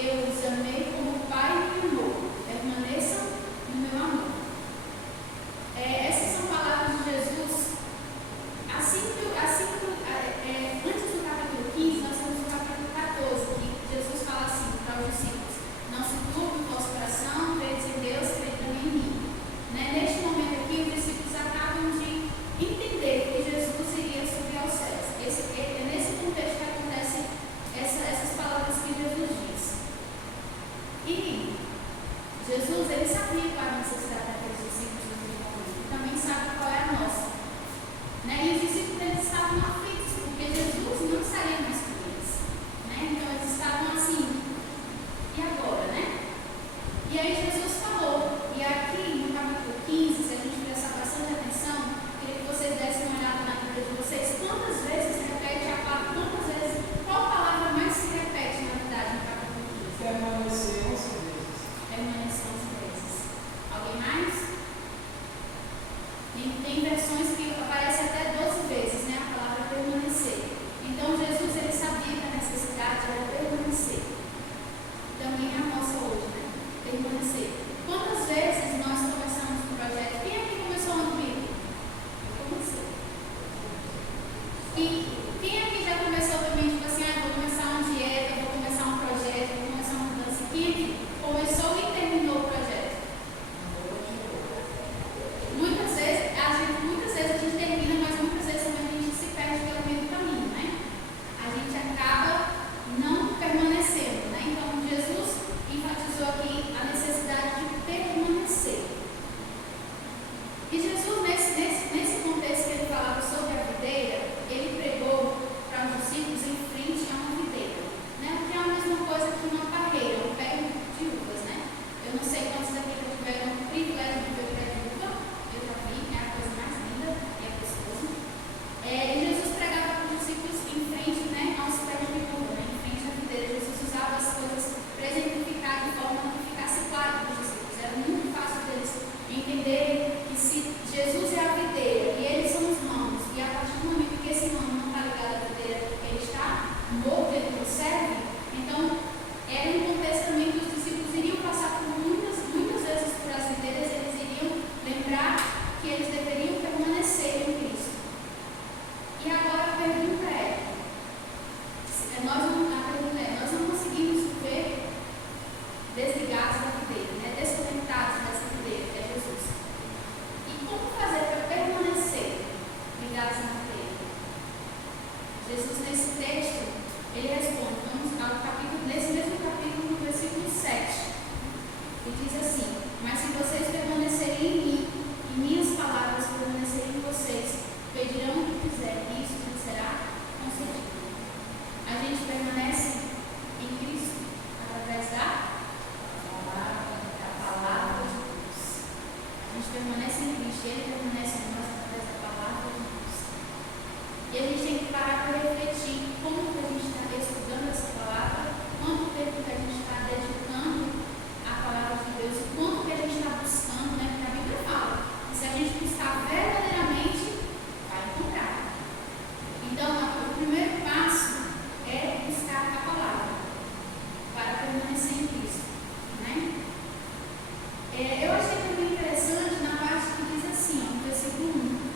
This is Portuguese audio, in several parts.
eu os amei como o Pai me amou. Permaneçam no meu amor. Essas são palavras de Jesus. Antes do capítulo 15, nós temos o capítulo 14, que Jesus fala assim para os discípulos: não se turbe o vosso coração, credes em Deus, crede também em mim. Neste momento aqui, os discípulos acabam de entender que Jesus iria subir aos céus. É nesse contexto que acontecem essas palavras que Jesus diz. E Jesus, ele sabia qual era a necessidade daqueles discípulos naquele momento, e também sabe qual é a nossa. E os discípulos, eles estavam aflitos, porque Jesus não estaria mais com eles. Então eles estavam assim, e agora, E aí Jesus falou, e aqui no capítulo 15, se a gente prestar bastante atenção, queria que vocês dessem uma olhada na Bíblia de vocês. Quantas vezes repete a palavra, qual palavra mais se repete, na verdade, no capítulo 15? Permanecer 11 vezes. Permanecer 11 vezes. Alguém mais? Tem versões que aparece até 12 vezes, a palavra permanecer. Então Jesus, ele sabia que a necessidade era permanecer. Também é a nossa hoje, permanecer. Quantas vezes nós começamos um projeto? Quem aqui começou ano comigo? Eu comecei. E quem aqui já começou também, tipo assim, vou começar uma dieta, vou começar um projeto, vou começar uma mudança? Quem aqui começou e terminou o projeto? Muitas vezes a gente termina, mas muitas vezes também a gente se perde pelo meio do caminho, A gente acaba não permanecendo, Então Jesus enfatizou aqui a necessidade de permanecer. E Jesus, nesse contexto que ele falava sobre a videira, ele pregou para os discípulos em frente a uma videira, Que é a mesma coisa que uma parreira, um pé de uvas, Eu não sei quantos daqui já tiveram o privilégio de ver o pé de uva, eu já vi, é a coisa mais linda e é gostoso. E Jesus pregava para os discípulos em frente, aos pés de uva, em frente à videira. Jesus usava as coisas para exemplificar de forma que ficasse claro para os discípulos. Era muito fácil deles entenderem que se Jesus é a videira e eles são os ramos, e a partir do momento que esse ramo não está ligado à videira, ele está morto, ele não serve. Então, era um contexto também que os discípulos iriam passar por muitas vezes por as videiras, eles iriam lembrar que eles deveriam permanecer em Cristo. E agora a pergunta nós não conseguimos viver desligados da videira, desconectados dessa videira, que é Jesus. E como fazer para permanecer ligados na videira? Jesus, nesse texto, ele responde, vamos ao capítulo, nesse mesmo capítulo, no versículo 7, que diz assim: mas se vocês permanecerem em mim, e minhas palavras permanecerem em vocês, pedirão o que quiserem, e isso lhes será concedido. A gente permanece em Cristo através da palavra de Deus. A gente permanece em Cristo, Ele permanece em nós através da palavra de Deus. E a gente tem que parar para refletir como que a gente está estudando essa palavra, quanto tempo que a gente está dedicando à palavra de Deus, quanto que a gente está buscando, Porque a Bíblia fala que se a gente buscar verdadeiramente, vai encontrar. Então, o primeiro passo é buscar a palavra para permanecer em Cristo, Eu achei também interessante na parte que diz assim, no versículo 1.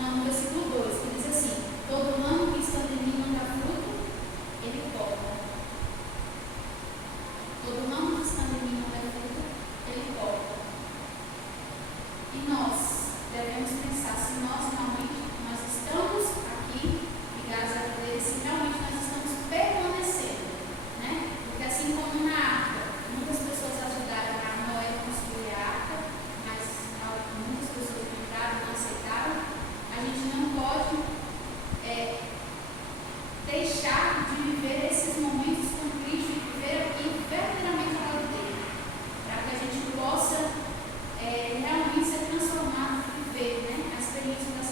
Não, no versículo 2, que diz assim: todo ramo que estando em mim não dá fruto, ele corta. Todo ramo que estando em mim não dá fruto, ele corta. E nós devemos pensar se nós realmente estamos aqui ligados à videira, se realmente nós estamos permanecendo, Porque assim como na arca, muitas pessoas ajudaram a Noé a construir a arca, mas muitas pessoas não entraram, não aceitaram. A gente não pode deixar de viver esses momentos com Cristo e viver aqui verdadeiramente a lado dele, para que a gente possa realmente ser transformado e viver a experiência da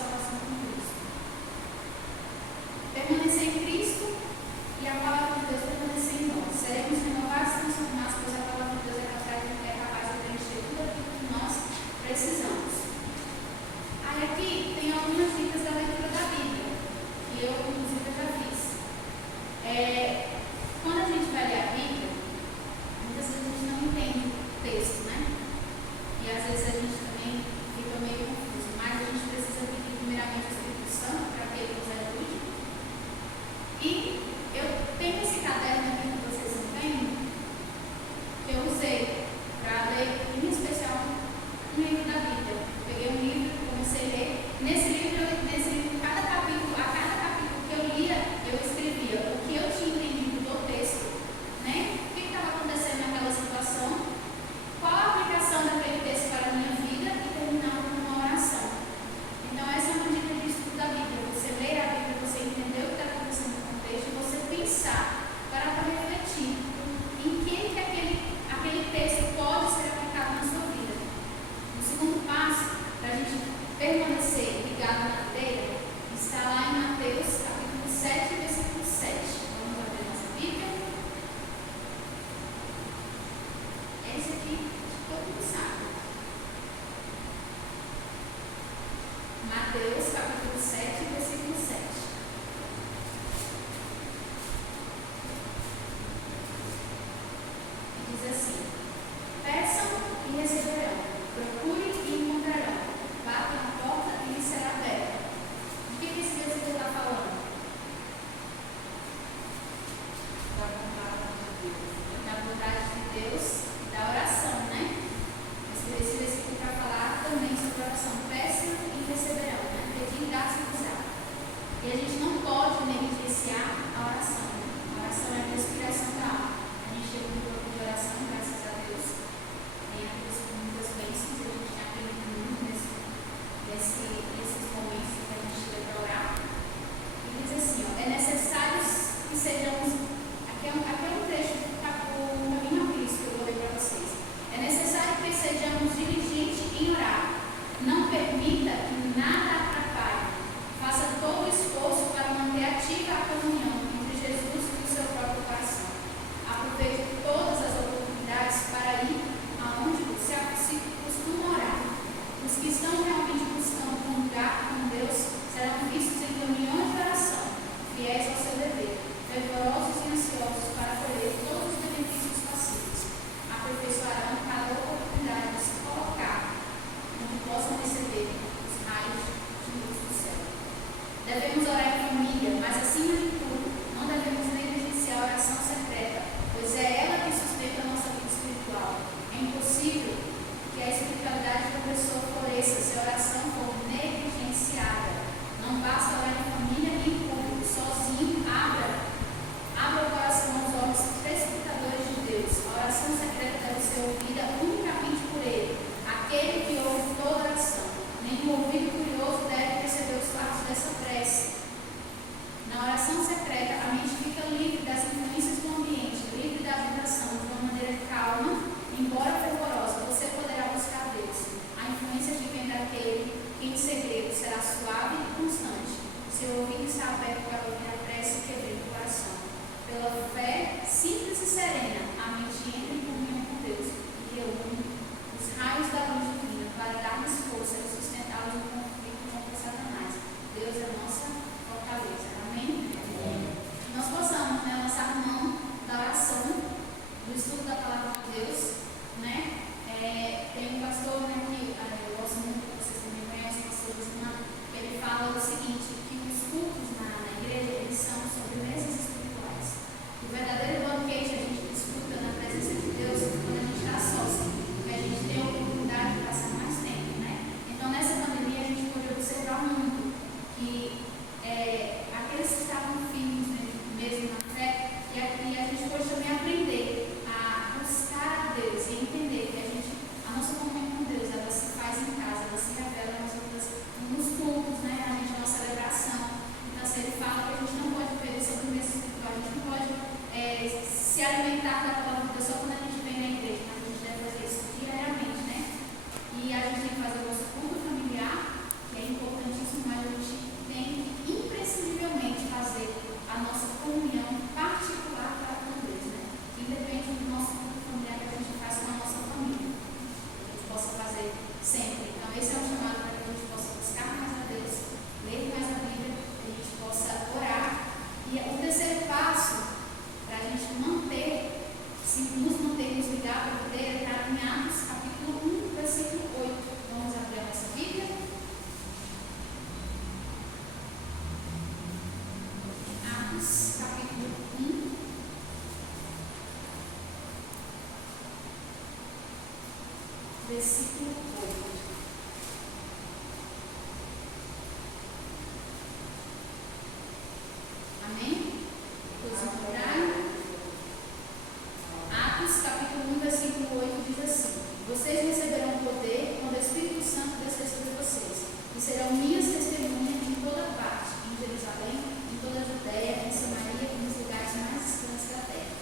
que todo mundo sabe. Mateus capítulo 7, versículo 7. Diz assim: peçam e receberão, procurem e encontrarão, batam na porta e lhes será aberta. O que esse versículo está falando? Da vontade de Deus e da oração, né? Esse versículo para falar também sobre oração. Peçam e receberão, né? Pedir, dar, se usar. E a gente não pode negligenciar a oração. A oração é a respiração da alma. A gente tem um grupo de oração, graças a Deus. Tem muitas bênçãos, a gente tem aprendido muito nesses momentos que a gente tem para orar. E diz assim, ó, é necessário que sejamos. Aqui é um trecho do Caminho a Cristo que eu vou ler para vocês. É necessário que sejamos diligentes em orar. Não permita que nada atrapalhe. Faça todo o esforço para manter ativa a comunhão entre Jesus e o seu próprio coração. Aproveite todas as oportunidades para ir aonde você se costuma orar. Os que estão realmente buscando comungar com Deus serão vistos em reuniões de oração, fiéis ao seu dever, fervorosos e ansiosos para colher todos os benefícios passivos. Aperfeiçoarão cada oportunidade de se colocar onde possam receber os raios de luz do céu. Devemos orar em família, mas acima de tudo, não devemos negligenciar a oração secreta, pois é ela que sustenta a nossa vida espiritual. É impossível que a espiritualidade da pessoa floresça se a oração for negligenciada. Não basta orar em família e em público, sozinho, abra o coração aos olhos precipitadores de Deus. A oração secreta deve ser ouvida unicamente por Ele, aquele que ouve toda oração. Nenhum ouvido curioso deve receber os fatos dessa prece. Na oração secreta, a mente fica livre das influências do ambiente, livre da agitação, de uma maneira calma, embora fervorosa. Você poderá buscar Deus. A influência de vem daquele que em segredo será suave e constante. Seu ouvido está aberto para ouvir a prece que vem do coração. Pela fé simples e serena, a mente entra em comunhão com Deus e reúne os raios da luz divina para dar-nos força e sustentá-los no conflito contra Satanás. Deus é a nossa fortaleza. Amém? Nós possamos, né, lançar mão da oração, do estudo da palavra de Deus, né? Tem um pastor, né, que eu gosto muito, vocês também conhecem, o pastor Luciano, ele fala o seguinte, que os cultos na igreja, eles são sobremesas espirituais. O verdadeiro banquete a gente desfruta na presença de Deus quando a gente está sócio, porque a gente tem a oportunidade de passar mais tempo, né? Então, nessa pandemia, a gente pôde observar muito que aqueles que estavam firmes mesmo na fé, e a gente pôde também aprender a buscar a Deus e entender que a nossa comunhão com Deus, ela se faz em casa, ela se revela nos cultos, né? A nossa celebração. Então, se ele fala que a gente não pode viver de sobremesa espiritual, a gente não pode se alimentar da palavra de Deus só quando a gente vem na igreja, mas a gente deve fazer isso diariamente, né? E a gente tem que fazer o nosso culto familiar, que é importantíssimo, mas a gente tem que imprescindivelmente fazer a nossa comunhão particular para com Deus, né? Que independe do nosso culto familiar que a gente faz com a nossa família, que a gente possa fazer sempre. Então, esse é um chamado para que a gente possa buscar mais a Deus, ler mais a Bíblia, que a gente possa orar. E o terceiro passo para a gente nos mantermos ligados à videira, está em Atos, capítulo 1, versículo 8. Vamos abrir a nossa Bíblia. Atos, capítulo 1, versículo 8. Amém? Todos encontraram? Atos, capítulo 1, versículo 8 diz assim: vocês receberão poder quando o Espírito Santo descer sobre vocês, e serão minhas testemunhas em toda parte, em Jerusalém, em toda a Judéia, em Samaria e nos lugares mais distantes da terra.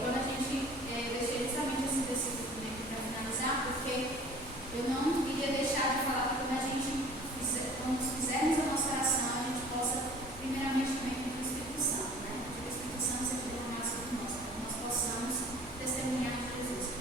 Quando a gente deixei justamente esse versículo para finalizar, porque eu não queria deixar de falar que quando fizermos a nossa oração, a gente possa primeiramente também pedir o Espírito Santo, né? Que o Espírito Santo seja derramado sobre nós, para que nós possamos testemunhar de Jesus.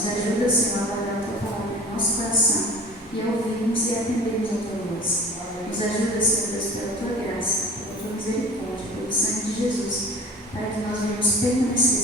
Nos ajuda, Senhor, a guardar a tua palavra no nosso coração e a ouvirmos e a atendermos a tua voz. Nos ajuda, Senhor Deus, pela tua graça, pela tua misericórdia, pelo sangue de Jesus, para que nós venhamos permanecer,